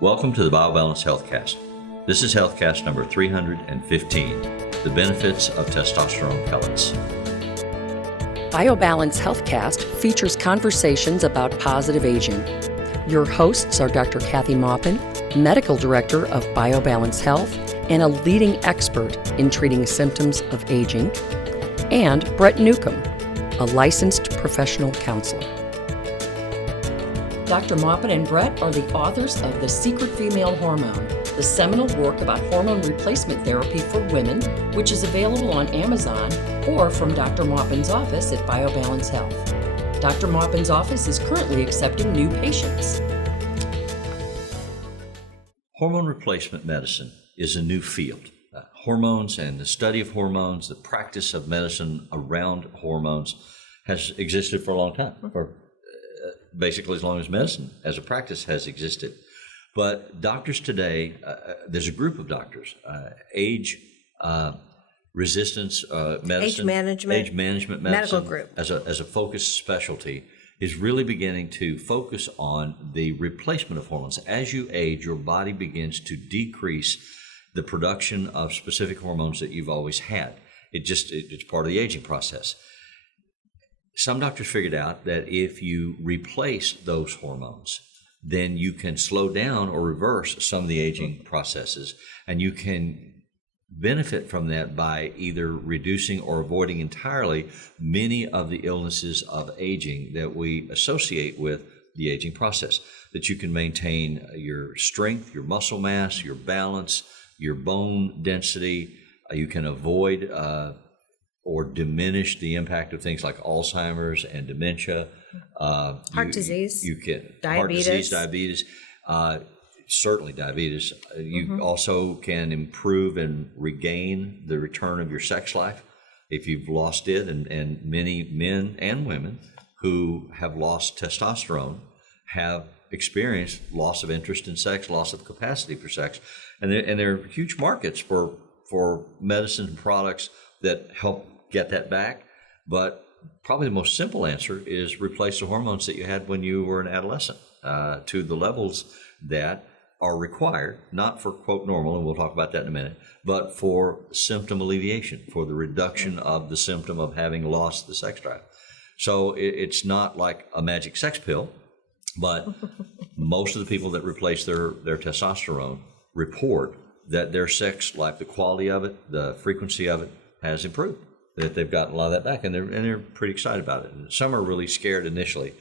Welcome to the BioBalance HealthCast. This is HealthCast number 315, the benefits of testosterone pellets. BioBalance HealthCast features conversations about positive aging. Your hosts are Dr. Kathy Maupin, Medical Director of BioBalance Health and a leading expert in treating symptoms of aging, and Brett Newcomb, a licensed professional counselor. Dr. Maupin and Brett are the authors of The Secret Female Hormone, the seminal work about hormone replacement therapy for women, which is available on Amazon or from Dr. Maupin's office at BioBalance Health. Dr. Maupin's office is currently accepting new patients. Hormone replacement medicine is a new field. Hormones and the study of hormones, the practice of medicine around hormones has existed for a long time, for basically as long as medicine as a practice has existed. But doctors today, there's a group of doctors, age resistance medicine, age management medicine, medical group as a focused specialty is really beginning to focus on the replacement of hormones. As you age, your body begins to decrease the production of specific hormones that you've always had. It's part of the aging process. Some doctors figured out that if you replace those hormones, then you can slow down or reverse some of the aging processes, and you can benefit from that by either reducing or avoiding entirely many of the illnesses of aging that we associate with the aging process. That you can maintain your strength, your muscle mass, your balance, your bone density. You can avoid or diminish the impact of things like Alzheimer's and dementia. heart disease, You can diabetes. Certainly diabetes. You also can improve and regain the return of your sex life if you've lost it, and many men and women who have lost testosterone have experienced loss of interest in sex, loss of capacity for sex, and there are huge markets for medicine and products that help get that back. But probably the most simple answer is replace the hormones that you had when you were an adolescent to the levels that are required, not for quote normal, and we'll talk about that in a minute, but for symptom alleviation, for the reduction of the symptom of having lost the sex drive. So it's not like a magic sex pill, but most of the people that replace their testosterone report that their sex life, the quality of it, the frequency of it has improved, that they've gotten a lot of that back, and they're pretty excited about it. And some are really scared initially.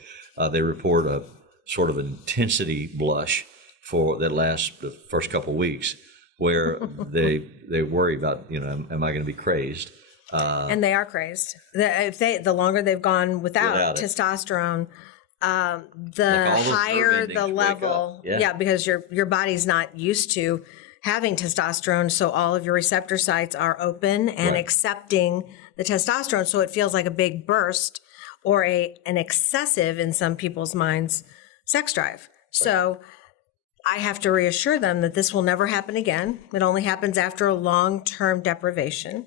They report a sort of an intensity blush for that lasts the first couple of weeks, where they worry about, am I going to be crazed? And they are crazed. The longer they've gone without testosterone, the higher the level. Yeah, because your body's not used to having testosterone, so all of your receptor sites are open and accepting the testosterone, so it feels like a big burst or an excessive, in some people's minds, sex drive. So I have to reassure them that this will never happen again. It only happens after a long-term deprivation,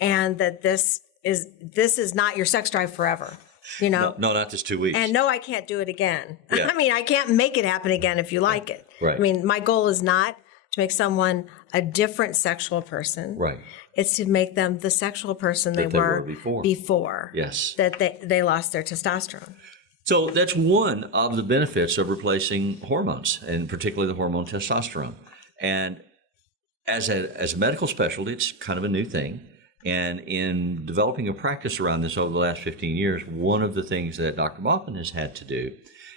and that this is not your sex drive forever. No, not just 2 weeks. And no, I can't do it again. Yeah. I mean, I can't make it happen again if you like it. Right. I mean, my goal is not to make someone a different sexual person. Right. It's to make them the sexual person they were before. Yes. That they lost their testosterone. So that's one of the benefits of replacing hormones, and particularly the hormone testosterone. And as a medical specialty, it's kind of a new thing. And in developing a practice around this over the last 15 years, one of the things that Dr. Maupin has had to do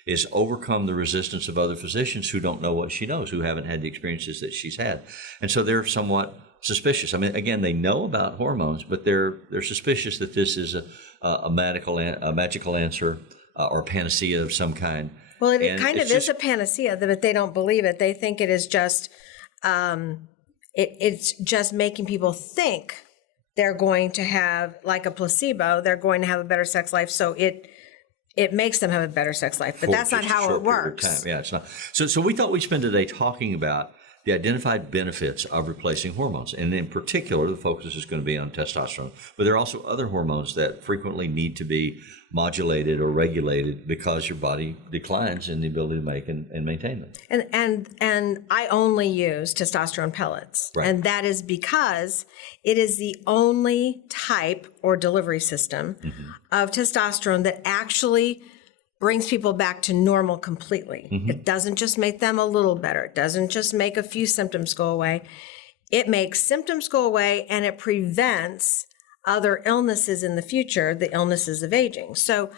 is overcome the resistance of other physicians who don't know what she knows, who haven't had the experiences that she's had. And so they're somewhat suspicious. I mean, again, they know about hormones, but they're suspicious that this is a magical answer or panacea of some kind. Well, it kind of is a panacea, but they don't believe it. They think it is just, it's just making people think they're going to have, like a placebo, they're going to have a better sex life. So it makes them have a better sex life, but that's not how it works. Yeah, it's not. So we thought we'd spend today talking about the identified benefits of replacing hormones. And in particular, the focus is going to be on testosterone. But there are also other hormones that frequently need to be modulated or regulated because your body declines in the ability to make and maintain them. And I only use testosterone pellets. Right. And that is because it is the only type or delivery system of testosterone that actually brings people back to normal completely. It doesn't just make them a little better. It doesn't just make a few symptoms go away. It makes symptoms go away, and it prevents other illnesses in the future, the illnesses of aging. So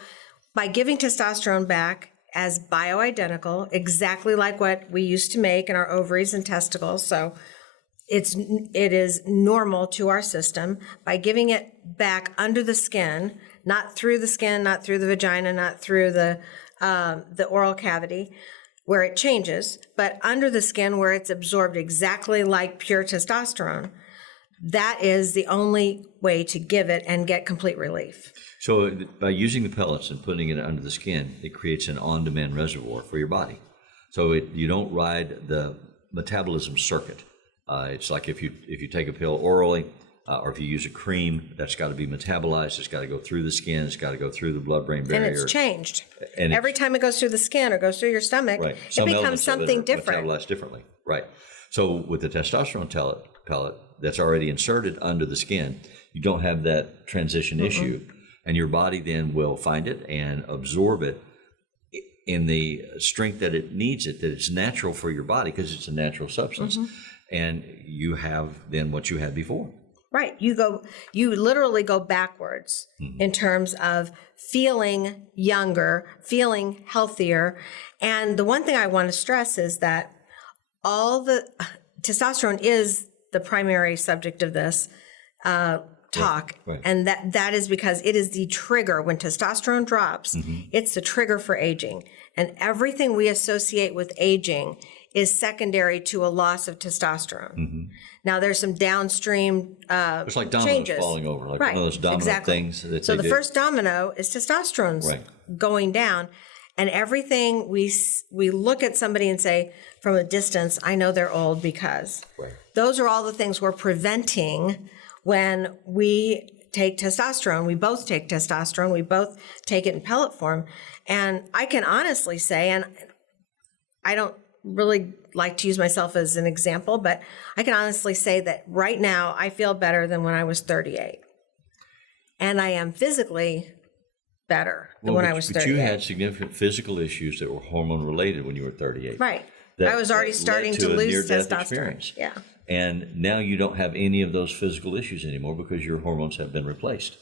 by giving testosterone back as bioidentical, exactly like what we used to make in our ovaries and testicles, so it is normal to our system, by giving it back under the skin, not through the skin, not through the vagina, not through the oral cavity where it changes, but under the skin where it's absorbed exactly like pure testosterone. That is the only way to give it and get complete relief. So by using the pellets and putting it under the skin, it creates an on-demand reservoir for your body. So you don't ride the metabolism circuit. It's like if you take a pill orally, or if you use a cream, that's got to be metabolized. It's got to go through the skin. It's got to go through the blood-brain barrier. And it's changed. And every time it goes through the skin or goes through your stomach, right. it becomes something different. Metabolized differently, right? So with the testosterone pellet that's already inserted under the skin, you don't have that transition issue, and your body then will find it and absorb it in the strength that it needs it, that it's natural for your body because it's a natural substance, and you have then what you had before. Right. You literally go backwards in terms of feeling younger, feeling healthier. And the one thing I want to stress is that all the testosterone is the primary subject of this talk. Right. And that is because it is the trigger. When testosterone drops, it's the trigger for aging. And everything we associate with aging is secondary to a loss of testosterone. Now, there's some downstream it's like dominoes changes. Falling over, like right. one of those domino exactly. things. That so they the do. first domino is testosterone's going down. And everything we look at somebody and say, from a distance, I know they're old because. Right. Those are all the things we're preventing when we take testosterone. We both take testosterone. We both take it in pellet form. And I can honestly say, and I don't really like to use myself as an example, but I can honestly say that right now I feel better than when I was 38. And I am physically better than when I was 38. But you had significant physical issues that were hormone related when you were 38. Right. I was already starting to lose testosterone. Experience. Yeah. And now you don't have any of those physical issues anymore because your hormones have been replaced.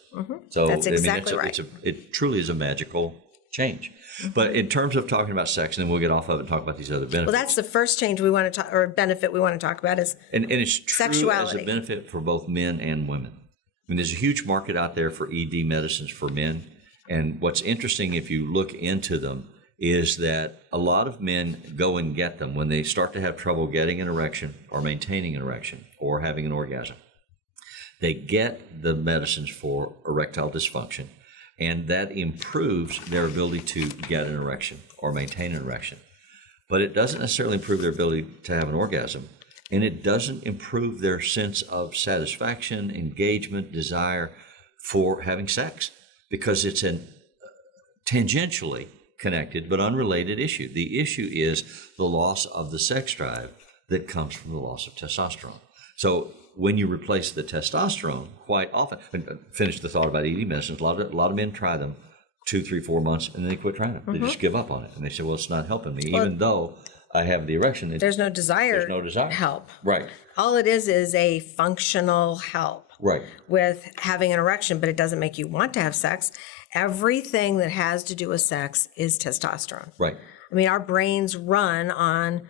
So That's exactly right. It truly is a magical change. But in terms of talking about sex, and then we'll get off of it and talk about these other benefits. Well, that's the first change we want to talk, or benefit we want to talk about is and it's true sexuality. As a benefit for both men and women. I mean, there's a huge market out there for ED medicines for men. And what's interesting, if you look into them, is that a lot of men go and get them when they start to have trouble getting an erection or maintaining an erection or having an orgasm. They get the medicines for erectile dysfunction, and that improves their ability to get an erection or maintain an erection. But it doesn't necessarily improve their ability to have an orgasm, and it doesn't improve their sense of satisfaction, engagement, desire for having sex, because it's a tangentially connected but unrelated issue. The issue is the loss of the sex drive that comes from the loss of testosterone. So when you replace the testosterone, quite often, and finish the thought about ED medicines, a lot of men try them 2, 3, 4 months, and then they quit trying them. They just give up on it. And they say, well, it's not helping me, even though I have the erection. There's no desire. There's no desire. Help. Right. All it is a functional help. Right. With having an erection, but it doesn't make you want to have sex. Everything that has to do with sex is testosterone. Right. I mean, our brains run on,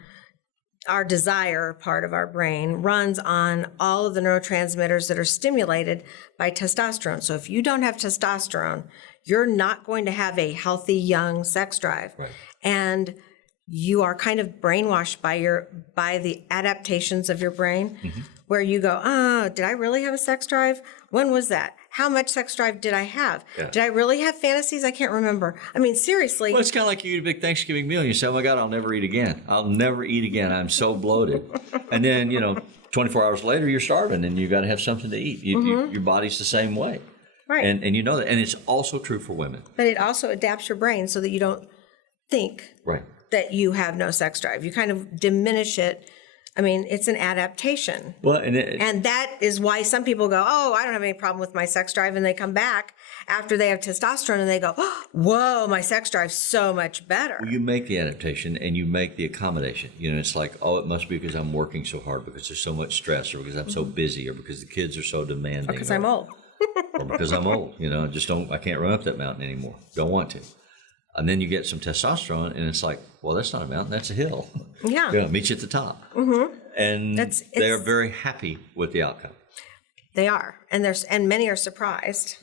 our desire part of our brain runs on all of the neurotransmitters that are stimulated by testosterone. So if you don't have testosterone, you're not going to have a healthy young sex drive. Right. And you are kind of brainwashed by the adaptations of your brain, where you go, did I really have a sex drive? When was that? how much sex drive did I have? Yeah. Did I really have fantasies? I can't remember. I mean, seriously. Well, it's kind of like you eat a big Thanksgiving meal and you say, oh my God, I'll never eat again. I'll never eat again. I'm so bloated. And then, 24 hours later, you're starving and you got to have something to eat. Your body's the same way. Right. And you know that. And it's also true for women. But it also adapts your brain so that you don't think that you have no sex drive. You kind of diminish it. I mean, it's an adaptation. Well, and that is why some people go, oh, I don't have any problem with my sex drive. And they come back after they have testosterone and they go, oh, whoa, my sex drive's so much better. Well, you make the adaptation and you make the accommodation. It's like, oh, it must be because I'm working so hard, because there's so much stress, or because I'm so busy, or because the kids are so demanding. Or because I'm old. Or because I'm old. I can't run up that mountain anymore. Don't want to. And then you get some testosterone, and it's like, well, that's not a mountain, that's a hill. Yeah. Meet you at the top. And they are very happy with the outcome. They are. And many are surprised.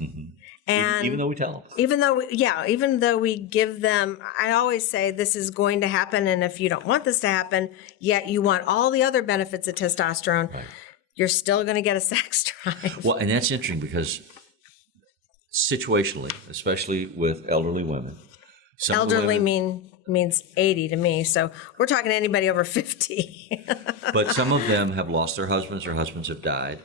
And even though we tell them. Even though we give them, I always say this is going to happen, and if you don't want this to happen, yet you want all the other benefits of testosterone, you're still going to get a sex drive. Well, and that's interesting because situationally, especially with elderly women, elderly means 80 to me, so we're talking anybody over 50. But some of them have lost their husbands, have died,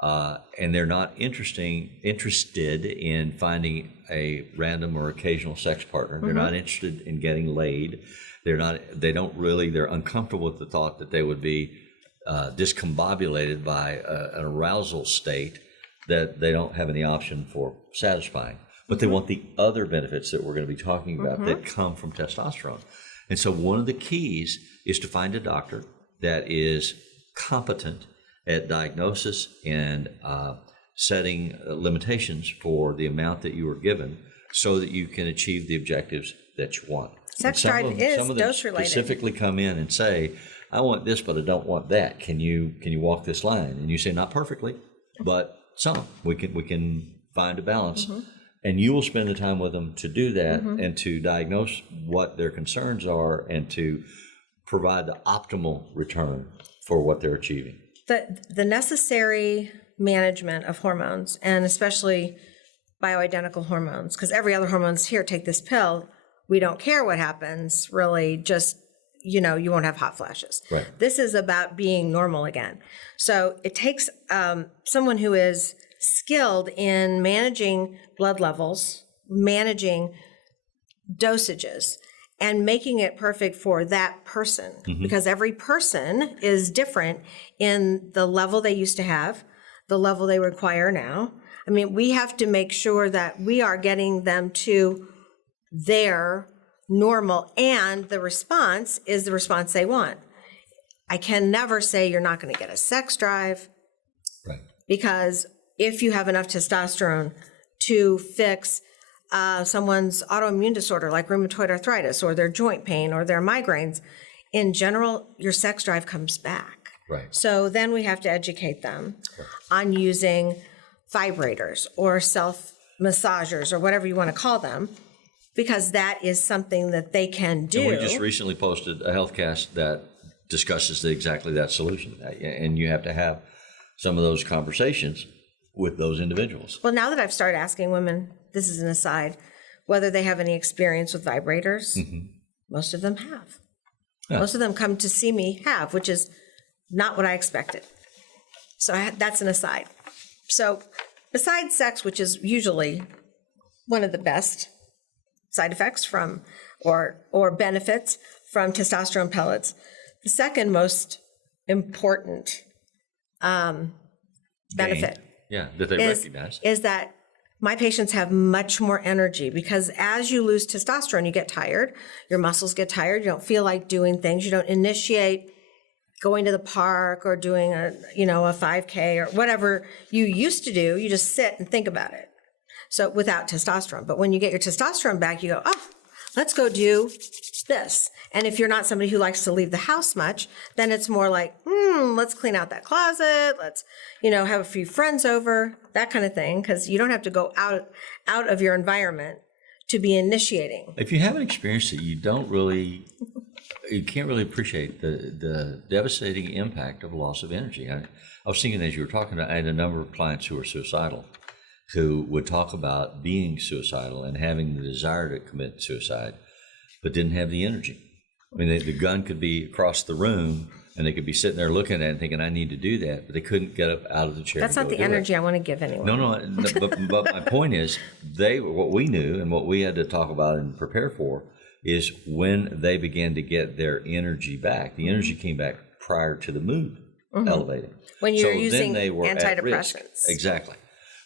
and they're not interested in finding a random or occasional sex partner. They're not interested in getting laid. They're uncomfortable with the thought that they would be discombobulated by an arousal state that they don't have any option for satisfying. But they want the other benefits that we're going to be talking about that come from testosterone. And so one of the keys is to find a doctor that is competent at diagnosis and setting limitations for the amount that you are given so that you can achieve the objectives that you want. Sex drive is some of them dose related. Specifically come in and say, I want this, but I don't want that. Can you walk this line? And you say, not perfectly, but some. We can find a balance. And you will spend the time with them to do that and to diagnose what their concerns are and to provide the optimal return for what they're achieving. The necessary management of hormones, and especially bioidentical hormones, because every other hormone's here, take this pill. We don't care what happens, really, just, you won't have hot flashes. Right. This is about being normal again. So it takes someone who is skilled in managing blood levels, managing dosages, and making it perfect for that person. Because every person is different in the level they used to have, the level they require now. I mean, we have to make sure that we are getting them to their normal, and the response is the response they want. I can never say you're not going to get a sex drive. Right. Because if you have enough testosterone to fix someone's autoimmune disorder like rheumatoid arthritis or their joint pain or their migraines, in general, your sex drive comes back. Right. So then we have to educate them on using vibrators or self-massagers or whatever you want to call them, because that is something that they can do. And we just recently posted a healthcast that discusses exactly that solution. And you have to have some of those conversations with those individuals. Well, now that I've started asking women, this is an aside, whether they have any experience with vibrators, most of them have. Yeah. Most of them come to see me which is not what I expected. So that's an aside. So besides sex, which is usually one of the best side effects from or benefits from testosterone pellets, the second most important benefit that they recognize is that my patients have much more energy, because as you lose testosterone, you get tired, your muscles get tired, you don't feel like doing things, you don't initiate going to the park or doing a 5K or whatever you used to do. You just sit and think about it. So without testosterone. But when you get your testosterone back, you go, oh, let's go do this. And if you're not somebody who likes to leave the house much, then it's more like, let's clean out that closet. Let's, have a few friends over, that kind of thing. Because you don't have to go out of your environment to be initiating. If you haven't experienced it, you can't really appreciate the devastating impact of loss of energy. I was thinking as you were talking, I had a number of clients who were suicidal. who would talk about being suicidal and having the desire to commit suicide, but didn't have the energy. I mean, the gun could be across the room, and they could be sitting there looking at it and thinking, I need to do that, but they couldn't get up out of the chair. That's not the energy I want to give anyone. No, but my point is, what we knew and what we had to talk about and prepare for is when they began to get their energy back. The energy came back prior to the mood elevating. When you're using then they were antidepressants. Exactly.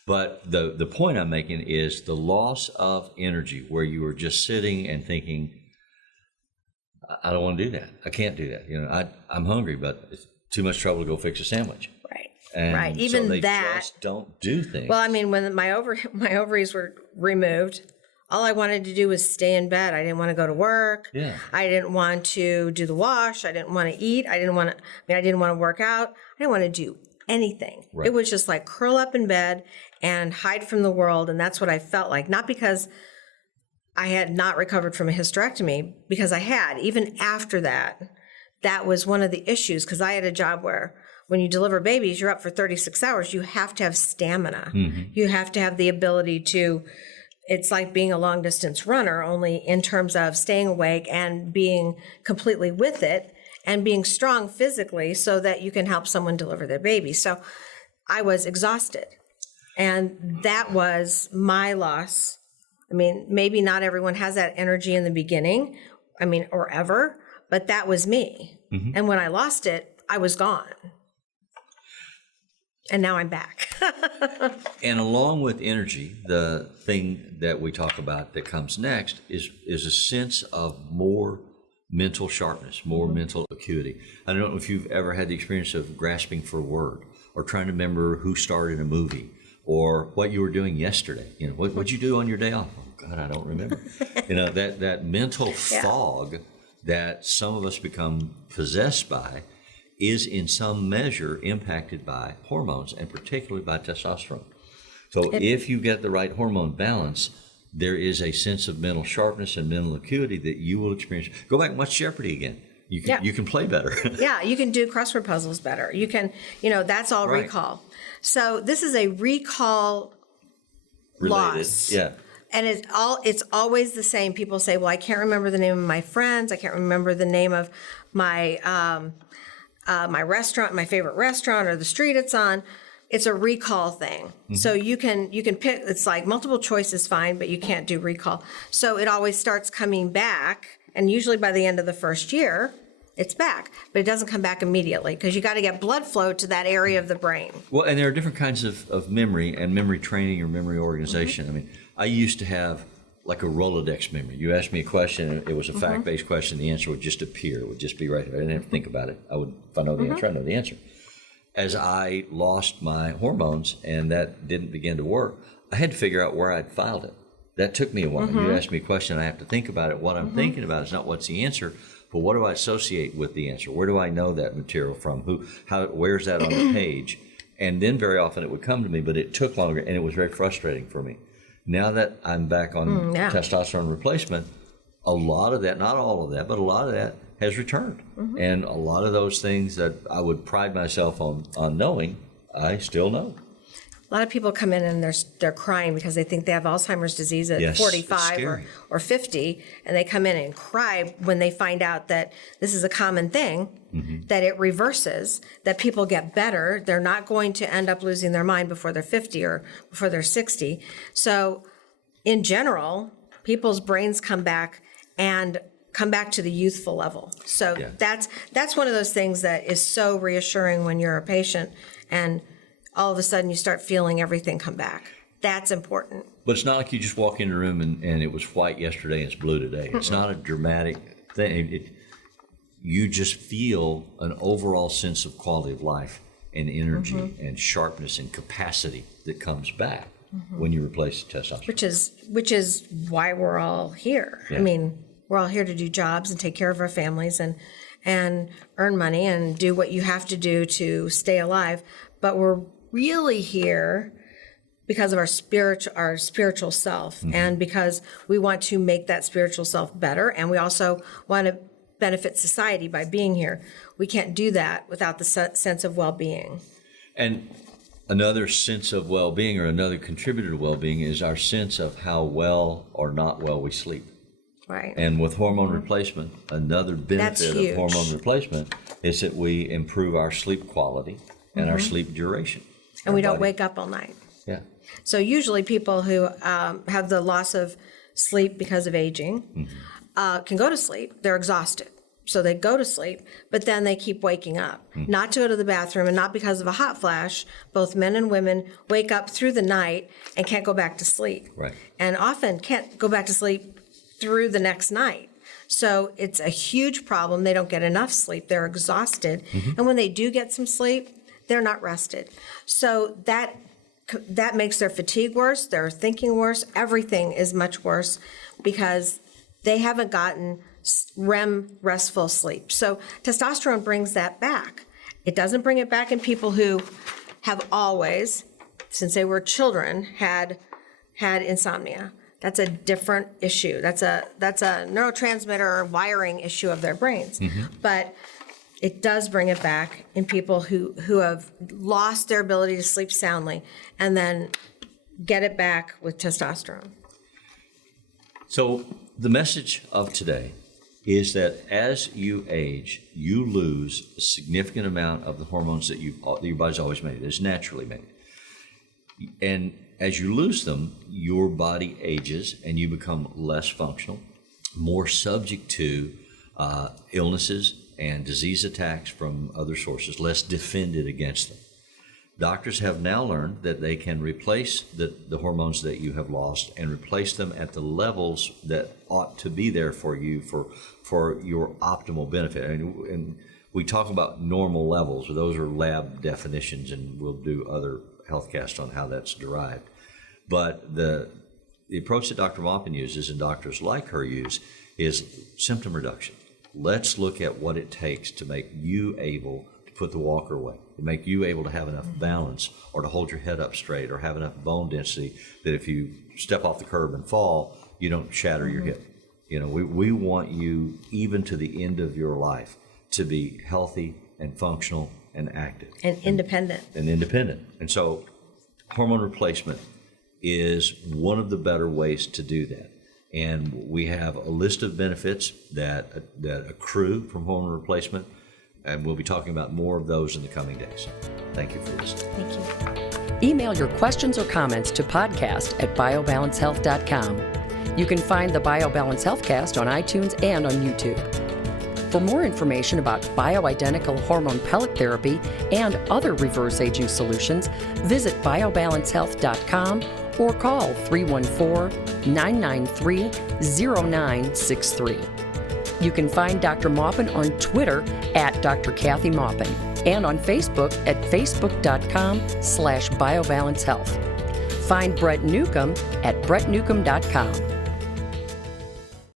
But the point I'm making is the loss of energy, where you were just sitting and thinking, I don't want to do that. I can't do that. You know, I'm hungry, but it's too much trouble to go fix a sandwich. Right. And right. Even so they that. just don't do things. Well, I mean, when my ovaries were removed, all I wanted to do was stay in bed. I didn't want to go to work. Yeah. I didn't want to do the wash. I didn't want to eat. I didn't want to work out. I didn't want to do anything. Right. It was just like curl up in bed and hide from the world. And that's what I felt like. Not because I had not recovered from a hysterectomy, because I had. Even after that, that was one of the issues, because I had a job where when you deliver babies, you're up for 36 hours. You have to have stamina. You have to have the ability to, it's like being a long distance runner, only in terms of staying awake and being completely with it and being strong physically so that you can help someone deliver their baby. So I was exhausted. And that was my loss. I mean, maybe not everyone has that energy in the beginning, or ever, but that was me. And when I lost it, I was gone. And now I'm back. And along with energy, the thing that we talk about that comes next is a sense of more mental sharpness, more mental acuity. I don't know if you've ever had the experience of grasping for a word, or trying to remember who starred in a movie, or what you were doing yesterday. You know, what'd you do on your day off? Oh, God, I don't remember. You know, that mental fog that some of us become possessed by is in some measure impacted by hormones, and particularly by testosterone. So if you get the right hormone balance, there is a sense of mental sharpness and mental acuity that you will experience. Go back and watch Jeopardy again. You can play better. Yeah, you can do crossword puzzles better. You can, that's all recall. So this is a recall loss. Yeah. And it's always the same. People say, well, I can't remember the name of my friends. I can't remember the name of my my restaurant, my favorite restaurant, or the street it's on. It's a recall thing. So you can pick, it's like multiple choice is fine, but you can't do recall. So it always starts coming back, and usually by the end of the first year, it's back, but it doesn't come back immediately, because you got to get blood flow to that area of the brain. Well, and there are different kinds of memory and memory training or memory organization. I mean, I used to have like a Rolodex memory. You asked me a question, and it was a fact-based question. The answer would just appear. It would just be right there. I didn't have to think about it. If I know the answer, I know the answer. As I lost my hormones and that didn't begin to work, I had to figure out where I'd filed it. That took me a while. You asked me a question, I have to think about it. What I'm thinking about is not what's the answer, but what do I associate with the answer? Where do I know that material from? Where's that on the page? And then very often it would come to me, but it took longer, and it was very frustrating for me. Now that I'm back on testosterone replacement, a lot of that, not all of that, but a lot of that has returned. And a lot of those things that I would pride myself on knowing, I still know. A lot of people come in and they're crying because they think they have Alzheimer's disease at 45 or 50, and they come in and cry when they find out that this is a common thing, that it reverses, that people get better. They're not going to end up losing their mind before they're 50 or before they're 60. So in general, people's brains come back to the youthful level. So that's one of those things that is so reassuring when you're a patient and all of a sudden you start feeling everything come back. That's important. But it's not like you just walk in the room and it was white yesterday and it's blue today. It's not a dramatic thing. You just feel an overall sense of quality of life and energy and sharpness and capacity that comes back when you replace the testosterone. Which is why we're all here. Yeah. I mean, we're all here to do jobs and take care of our families and earn money and do what you have to do to stay alive. But we're really here because of our spiritual self, and because we want to make that spiritual self better, and we also want to benefit society by being here. We can't do that without the sense of well-being. And Another sense of well-being, or another contributor to well-being, is our sense of how well or not well we sleep. Right. And with hormone replacement, another benefit of hormone replacement is that we improve our sleep quality and our sleep duration. And we don't wake up all night. Yeah. So usually people who have the loss of sleep because of aging can go to sleep. They're exhausted. So they go to sleep, but then they keep waking up, not to go to the bathroom, and not because of a hot flash. Both men and women wake up through the night and can't go back to sleep. Right. And often can't go back to sleep through the next night. So it's a huge problem. They don't get enough sleep. They're exhausted. And when they do get some sleep, they're not rested. So that makes their fatigue worse, their thinking worse. Everything is much worse because they haven't gotten REM, restful sleep. So testosterone brings that back. It doesn't bring it back in people who have always, since they were children, had insomnia. That's a different issue. That's a neurotransmitter wiring issue of their brains. But it does bring it back in people who have lost their ability to sleep soundly and then get it back with testosterone. So the message of today is that as you age, you lose a significant amount of the hormones that your body's always made. It's naturally made. And as you lose them, your body ages and you become less functional, more subject to illnesses and disease attacks from other sources, less defended against them. Doctors have now learned that they can replace the hormones that you have lost and replace them at the levels that ought to be there for you for your optimal benefit. And we talk about normal levels. Those are lab definitions, and we'll do other healthcasts on how that's derived. But the approach that Dr. Maupin uses and doctors like her use is symptom reduction. Let's look at what it takes to make you able to put the walker away, to make you able to have enough balance or to hold your head up straight or have enough bone density that if you step off the curb and fall, you don't shatter your hip. You know, we want you, even to the end of your life, to be healthy and functional and active. And independent. And so hormone replacement is one of the better ways to do that. And we have a list of benefits that accrue from hormone replacement, and we'll be talking about more of those in the coming days. Thank you for listening. Thank you. Email your questions or comments to podcast@biobalancehealth.com. You can find the BioBalance Healthcast on iTunes and on YouTube. For more information about bioidentical hormone pellet therapy and other reverse aging solutions, visit biobalancehealth.com or call 314-993-0963. You can find Dr. Maupin on Twitter @Dr. Kathy Maupin and on Facebook at facebook.com/biobalancehealth. Find Brett Newcomb at brettnewcomb.com.